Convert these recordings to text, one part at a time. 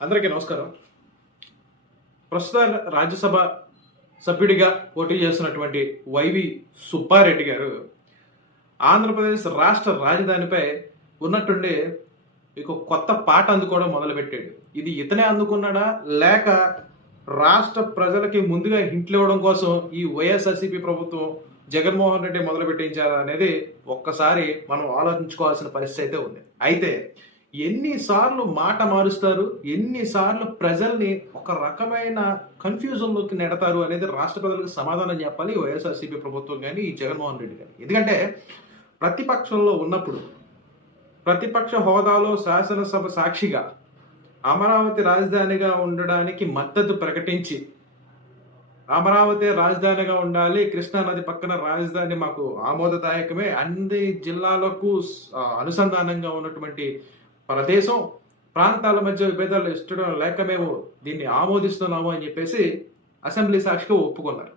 అందరికీ నమస్కారం. ప్రస్తుత రాజ్యసభ సభ్యుడిగా పోటీ చేస్తున్నటువంటి వైవి సుబ్బారెడ్డి గారు ఆంధ్రప్రదేశ్ రాష్ట్ర రాజధానిపై ఉన్నట్టుండి ఇక కొత్త పాట అందుకోవడం మొదలుపెట్టాడు. ఇది ఇతనే అందుకున్నాడా? లేక రాష్ట్ర ప్రజలకి ముందుగా హింట్లు ఇవ్వడం కోసం ఈ వైఎస్ఆర్సీపీ ప్రభుత్వం జగన్మోహన్ రెడ్డి మొదలు పెట్టించారా అనేది ఒక్కసారి మనం ఆలోచించుకోవాల్సిన పరిస్థితి అయితే ఉంది. అయితే ఎన్నిసార్లు మాట మారుస్తారు? ఎన్నిసార్లు ప్రజల్ని ఒక రకమైన కన్ఫ్యూజన్లోకి నెడతారు అనేది రాష్ట్ర ప్రజలకు సమాధానం చెప్పాలి వైఎస్ఆర్సీపీ ప్రభుత్వం కానీ ఈ జగన్మోహన్ రెడ్డి కానీ ఎందుకంటే ప్రతిపక్షంలో ఉన్నప్పుడు ప్రతిపక్ష హోదాలో శాసనసభ సాక్షిగా అమరావతి రాజధానిగా ఉండడానికి మద్దతు ప్రకటించి అమరావతి రాజధానిగా ఉండాలి కృష్ణా నది పక్కన రాజధాని మాకు ఆమోదదాయకమే అన్ని జిల్లాలకు అనుసంధానంగా ఉన్నటువంటి ప్రదేశం ప్రాంతాల మధ్య విభేదాలు ఇష్టం లేక మేము దీన్ని ఆమోదిస్తున్నాము అని చెప్పేసి అసెంబ్లీ సాక్షిగా ఒప్పుకున్నారు.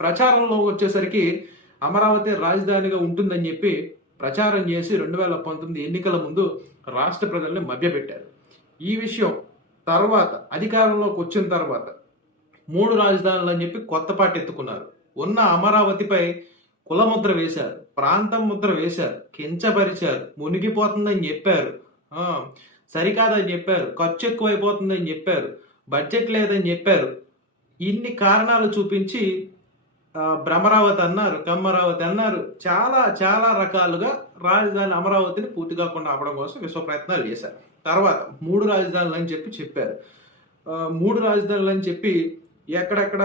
ప్రచారంలో వచ్చేసరికి అమరావతి రాజధానిగా ఉంటుందని చెప్పి ప్రచారం చేసి రెండు వేల పంతొమ్మిది ఎన్నికల ముందు రాష్ట్ర ప్రజల్ని మభ్యపెట్టారు. ఈ విషయం తర్వాత అధికారంలోకి వచ్చిన తర్వాత మూడు రాజధానులు అని చెప్పి కొత్త పాట ఎత్తుకున్నారు. ఉన్న అమరావతిపై కులముద్ర వేశారు ప్రాంతం ముద్ర వేశారు కించపరిచారు మునిగిపోతుందని చెప్పారు. సరికాదని చెప్పారు. ఖర్చు ఎక్కువైపోతుందని చెప్పారు. బడ్జెట్ లేదని చెప్పారు. ఇన్ని కారణాలు చూపించి బ్రహ్మరావతి భ్రమరావతి అన్నారు కమ్మరావతి అన్నారు. చాలా చాలా రకాలుగా రాజధాని అమరావతిని పూర్తి కాకుండా ఆపడం కోసం విశ్వ ప్రయత్నాలు చేశారు. తర్వాత మూడు రాజధానులు అని చెప్పి చెప్పారు. మూడు రాజధానులు అని చెప్పి ఎక్కడెక్కడ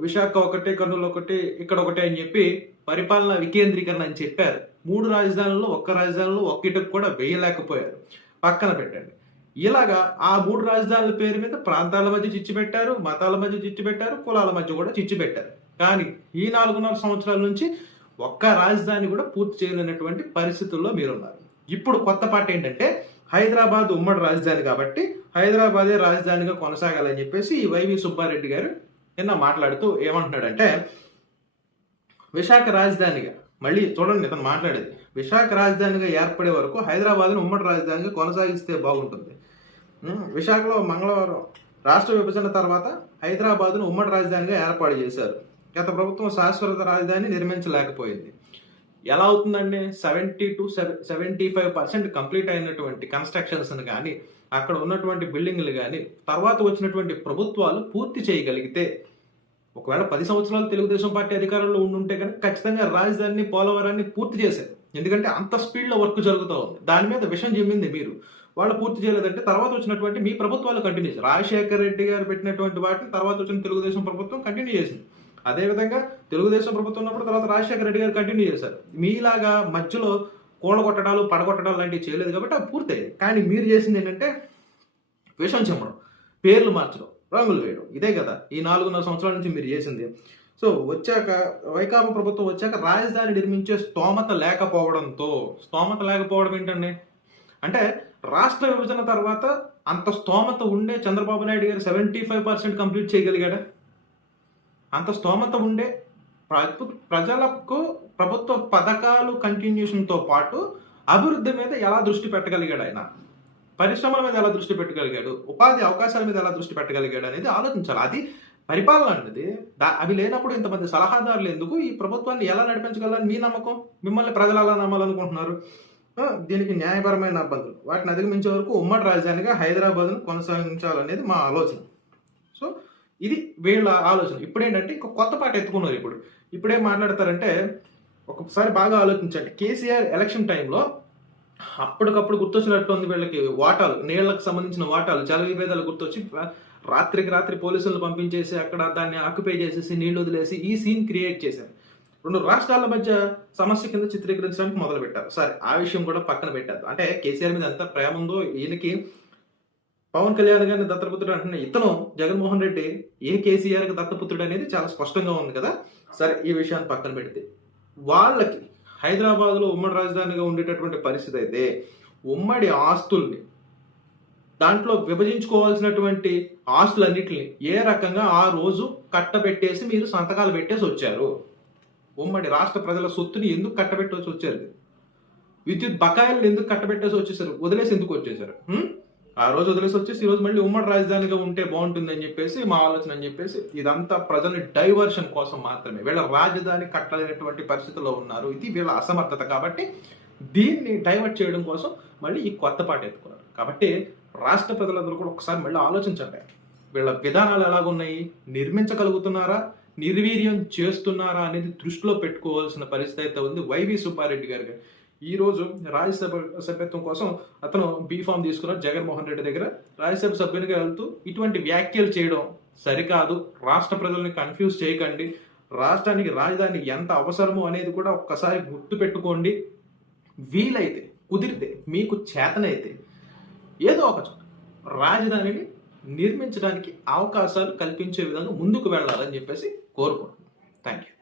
విశాఖ ఒకటి కర్నూలు ఒకటి ఇక్కడ ఒకటి అని చెప్పి పరిపాలన వికేంద్రీకరణ అని చెప్పారు. మూడు రాజధానుల్లో ఒక్క రాజధానిలో ఒక్కటికి కూడా వేయలేకపోయారు. పక్కన పెట్టండి. ఇలాగా ఆ మూడు రాజధానుల పేరు మీద ప్రాంతాల మధ్య చిచ్చు పెట్టారు మతాల మధ్య చిచ్చు పెట్టారు కులాల మధ్య కూడా చిచ్చు పెట్టారు. కానీ ఈ నాలుగున్నర సంవత్సరాల నుంచి ఒక్క రాజధాని కూడా పూర్తి చేయలేనటువంటి పరిస్థితుల్లో మీరున్నారు. ఇప్పుడు కొత్త పాట ఏంటంటే హైదరాబాద్ ఉమ్మడి రాజధాని కాబట్టి హైదరాబాదే రాజధానిగా కొనసాగాలని చెప్పేసి ఈ వైవి సుబ్బారెడ్డి గారు నిన్న మాట్లాడుతూ ఏమంటున్నాడంటే విశాఖ రాజధానిగా మళ్ళీ చూడండి ఇతను మాట్లాడేది. విశాఖ రాజధానిగా ఏర్పడే వరకు హైదరాబాద్ను ఉమ్మడి రాజధానిగా కొనసాగిస్తే బాగుంటుంది. విశాఖలో మంగళవారం రాష్ట్ర విభజన తర్వాత హైదరాబాద్ను ఉమ్మడి రాజధానిగా ఏర్పాటు చేశారు. గత ప్రభుత్వం శాశ్వత రాజధాని నిర్మించలేకపోయింది. ఎలా అవుతుందండి? Seventy two seventy five percent complete అయినటువంటి కన్స్ట్రక్షన్స్ని కానీ అక్కడ ఉన్నటువంటి బిల్డింగ్లు కానీ తర్వాత వచ్చినటువంటి ప్రభుత్వాలు పూర్తి చేయగలిగితే ఒకవేళ పది సంవత్సరాలు తెలుగుదేశం పార్టీ అధికారంలో ఉండుంటే కనుక ఖచ్చితంగా రాజధానిని పోలవరాన్ని పూర్తి చేశారు. ఎందుకంటే అంత స్పీడ్లో వర్క్ జరుగుతూ ఉంది. దాని మీద విషయం చెమ్మింది మీరు. వాళ్ళు పూర్తి చేయలేదంటే తర్వాత వచ్చినటువంటి మీ ప్రభుత్వాలు కంటిన్యూ చేశారు. రాజశేఖర్ రెడ్డి గారు పెట్టినటువంటి వాటిని తర్వాత వచ్చిన తెలుగుదేశం ప్రభుత్వం కంటిన్యూ చేసింది. అదేవిధంగా తెలుగుదేశం ప్రభుత్వం ఉన్నప్పుడు తర్వాత రాజశేఖర రెడ్డి గారు కంటిన్యూ చేశారు. మీలాగా మధ్యలో కూడగొట్టడాలు పడగొట్టడాలు లాంటివి చేయలేదు కాబట్టి అది పూర్తయ్యాయి. కానీ మీరు చేసింది ఏంటంటే విషం చెమ్మడం పేర్లు మార్చడం. రంగులు వేయడం. ఇదే కదా ఈ నాలుగున్నర సంవత్సరాల నుంచి మీరు చేసింది. సో వచ్చాక వైకాపా ప్రభుత్వం వచ్చాక రాజధాని నిర్మించే స్తోమత లేకపోవడంతో స్తోమత లేకపోవడం ఏంటండి? అంటే రాష్ట్ర విభజన తర్వాత అంత స్తోమత ఉండే Chandrababu Naidu garu seventy five percent complete చేయగలిగాడా? అంత స్తోమత ఉండే ప్రజలకు ప్రభుత్వ పథకాలు కంటిన్యూషన్తో పాటు అభివృద్ధి మీద ఎలా దృష్టి పెట్టగలిగాడు ఆయన? పరిశ్రమల మీద ఎలా దృష్టి పెట్టగలిగాడు? ఉపాధి అవకాశాల మీద ఎలా దృష్టి పెట్టగలిగాడు అనేది ఆలోచించాలి. అది పరిపాలన అనేది అవి లేనప్పుడు ఇంతమంది సలహాదారులు ఎందుకు? ఈ ప్రభుత్వాన్ని ఎలా నడిపించగలని మీ నమ్మకం? మిమ్మల్ని ప్రజలు అలా నమ్మాలనుకుంటున్నారు? దీనికి న్యాయపరమైన ఇబ్బందులు వాటిని అధిగమించే వరకు ఉమ్మడి రాజధానిగా హైదరాబాద్ను కొనసాగించాలనేది మా ఆలోచన. సో ఇది వీళ్ళ ఆలోచన. ఇప్పుడు ఏంటంటే ఇంకో కొత్త పాట ఎత్తుకున్నారు ఇప్పుడు. ఇప్పుడేం మాట్లాడతారంటే ఒకసారి బాగా ఆలోచించండి. కేసీఆర్ ఎలక్షన్ టైంలో అప్పటికప్పుడు గుర్తొచ్చినట్టు ఉంది వీళ్ళకి. వాటాలు నీళ్ళకు సంబంధించిన వాటాలు జల విభేదాలు గుర్తొచ్చి రాత్రికి రాత్రి పోలీసులను పంపించేసి అక్కడ దాన్ని ఆక్యుపై చేసేసి నీళ్ళు వదిలేసి ఈ సీన్ క్రియేట్ చేశారు. రెండు రాష్ట్రాల మధ్య సమస్య కింద చిత్రీకరించడానికి మొదలు పెట్టారు సరే ఆ విషయం కూడా పక్కన పెట్టారు అంటే కేసీఆర్ మీద ఎంత ప్రేమ ఉందో ఈయనకి పవన్ కళ్యాణ్ గారిని దత్తపుత్రుడు అంటున్న ఇతను జగన్మోహన్ రెడ్డి ఏ కేసీఆర్ దత్తపుత్రుడు అనేది చాలా స్పష్టంగా ఉంది కదా. సరే ఈ విషయాన్ని పక్కన పెడితే వాళ్ళకి హైదరాబాద్లో ఉమ్మడి రాజధానిగా ఉండేటటువంటి పరిస్థితి అయితే ఉమ్మడి ఆస్తుల్ని దాంట్లో విభజించుకోవాల్సినటువంటి ఆస్తులన్నిటిని ఏ రకంగా ఆ రోజు కట్టబెట్టేసి మీరు సంతకాలు పెట్టేసి వచ్చారు? ఉమ్మడి రాష్ట్ర ప్రజల సొత్తుని ఎందుకు కట్టబెట్టేసి వచ్చారు? విద్యుత్ బకాయిలను ఎందుకు కట్టబెట్టేసి వచ్చేసారు? వదిలేసి ఎందుకు వచ్చేసారు? ఆ రోజు వదిలేసి వచ్చేసి ఈ రోజు మళ్ళీ ఉమ్మడి రాజధానిగా ఉంటే బాగుంటుందని చెప్పేసి మా ఆలోచన అని చెప్పేసి ఇదంతా ప్రజల్ని డైవర్షన్ కోసం మాత్రమే. వీళ్ళ రాజధాని కట్టలేనటువంటి పరిస్థితుల్లో ఉన్నారు. ఇది వీళ్ళ అసమర్థత కాబట్టి దీన్ని డైవర్ట్ చేయడం కోసం మళ్ళీ ఈ కొత్త పాట ఎత్తుకున్నారు. కాబట్టి రాష్ట్ర ప్రజలందరూ కూడా ఒకసారి మళ్ళీ ఆలోచించండి. వీళ్ళ విధానాలు ఎలాగున్నాయి? నిర్మించగలుగుతున్నారా? నిర్వీర్యం చేస్తున్నారా అనేది దృష్టిలో పెట్టుకోవాల్సిన పరిస్థితి అయితే ఉంది. వైవి సుబ్బారెడ్డి గారు. ఈరోజు రాజ్యసభ సభ్యత్వం కోసం అతను బీఫామ్ తీసుకున్నారు జగన్మోహన్ రెడ్డి దగ్గర. రాజ్యసభ సభ్యునిగా వెళ్తూ ఇటువంటి వ్యాఖ్యలు చేయడం సరికాదు. రాష్ట్ర ప్రజల్ని కన్ఫ్యూజ్ చేయకండి. రాష్ట్రానికి రాజధాని ఎంత అవసరమో అనేది కూడా ఒక్కసారి గుర్తు పెట్టుకోండి. వీలైతే కుదిరితే మీకు చేతనైతే ఏదో ఒక రాజధానిని నిర్మించడానికి అవకాశాలు కల్పించే విధంగా ముందుకు వెళ్ళాలని చెప్పేసి కోరుకుంటున్నాను. Thank you